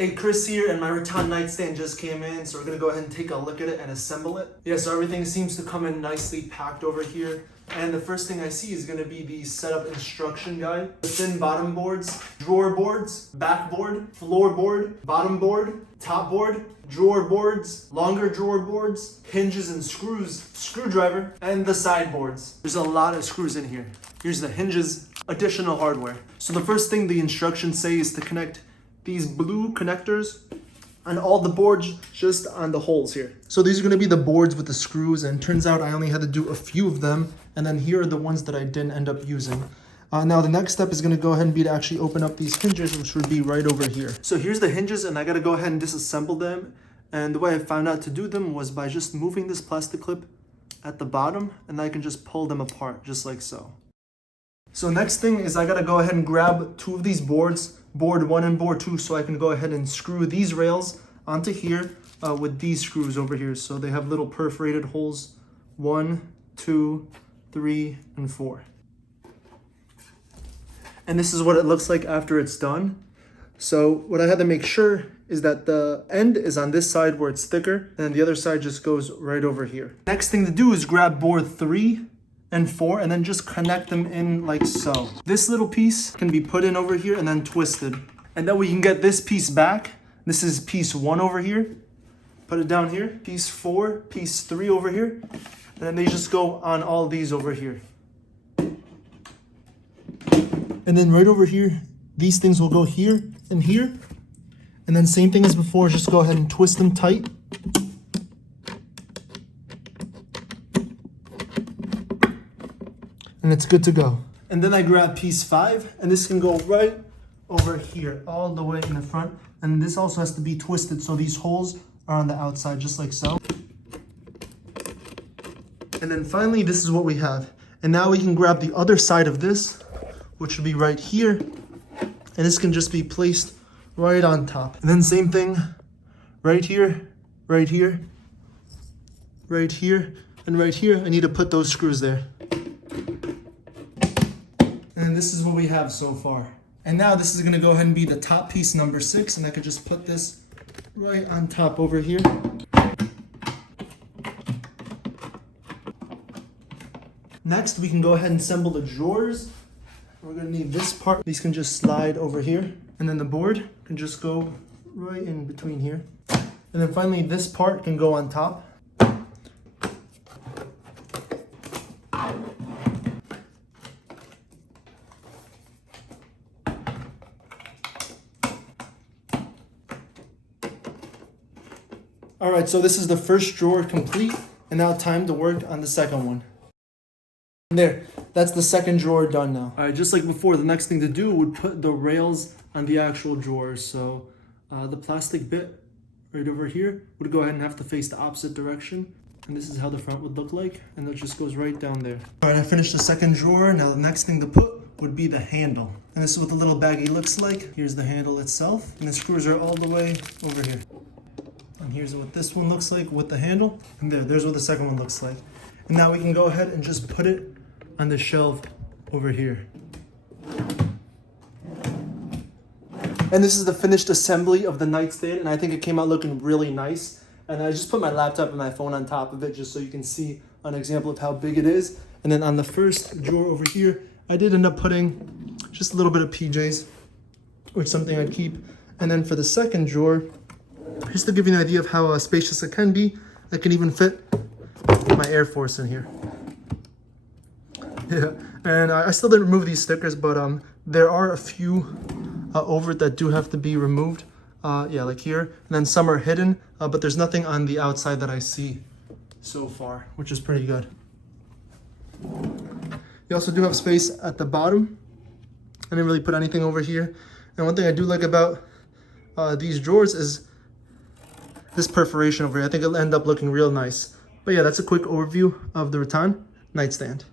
Hey, Chris here, and my Rattan Nightstand just came in, so we're gonna go ahead and take a look at it and assemble it. Yeah, so everything seems to come in nicely packed over here. And the first thing I see is gonna be the setup instruction guide. The thin bottom boards, drawer boards, backboard, floorboard, bottom board, top board, drawer boards, longer drawer boards, hinges and screws, screwdriver, and the sideboards. There's a lot of screws in here. Here's the hinges, additional hardware. So the first thing the instructions say is to connect these blue connectors on all the boards just on the holes here. So these are going to be the boards with the screws, and turns out I only had to do a few of them, and then here are the ones that I didn't end up using. Now the next step is going to go ahead and be to actually open up these hinges, which would be right over here. So here's the hinges, and I got to go ahead and disassemble them, and the way I found out to do them was by just moving this plastic clip at the bottom, and I can just pull them apart just like so. So next thing is I got to go ahead and grab two of these boards, board 1 and board 2, so I can go ahead and screw these rails onto here with these screws over here. So they have little perforated holes, 1, 2, 3, and 4. And this is what it looks like after it's done. So what I had to make sure is that the end is on this side where it's thicker, and the other side just goes right over here. Next thing to do is grab board 3 and 4 and then just connect them in like so. This little piece can be put in over here and then twisted. And then we can get this piece back. This is piece 1 over here. Put it down here. Piece 4, piece 3 over here. And then they just go on all these over here. And then right over here, these things will go here and here. And then same thing as before, just go ahead and twist them tight. And it's good to go. And then I grab piece 5, and this can go right over here, all the way in the front. And this also has to be twisted, so these holes are on the outside, just like so. And then finally, this is what we have. And now we can grab the other side of this, which would be right here. And this can just be placed right on top. And then same thing, right here, right here, right here, and right here. I need to put those screws there. And this is what we have so far. And now this is gonna go ahead and be the top piece, number 6, and I could just put this right on top over here. Next, we can go ahead and assemble the drawers. We're gonna need this part. These can just slide over here. And then the board can just go right in between here. And then finally, this part can go on top. All right, so this is the first drawer complete, and now time to work on the second one. There, that's the second drawer done now. All right, just like before, the next thing to do would put the rails on the actual drawers. So the plastic bit right over here would go ahead and have to face the opposite direction. And this is how the front would look like, and that just goes right down there. All right, I finished the second drawer. Now the next thing to put would be the handle. And this is what the little baggie looks like. Here's the handle itself, and the screws are all the way over here. And here's what this one looks like with the handle. And there's what the second one looks like. And now we can go ahead and just put it on the shelf over here. And this is the finished assembly of the nightstand, and I think it came out looking really nice. And I just put my laptop and my phone on top of it just so you can see an example of how big it is. And then on the first drawer over here, I did end up putting just a little bit of PJs, which is something I'd keep. And then for the second drawer, just to give you an idea of how spacious it can be, I can even fit my Air Force in here. Yeah, and I still didn't remove these stickers, but there are a few over it that do have to be removed. Yeah, like here. And then some are hidden, but there's nothing on the outside that I see so far, which is pretty good. You also do have space at the bottom. I didn't really put anything over here. And one thing I do like about these drawers is this perforation over here. I think it'll end up looking real nice. But yeah, that's a quick overview of the Rattan Nightstand.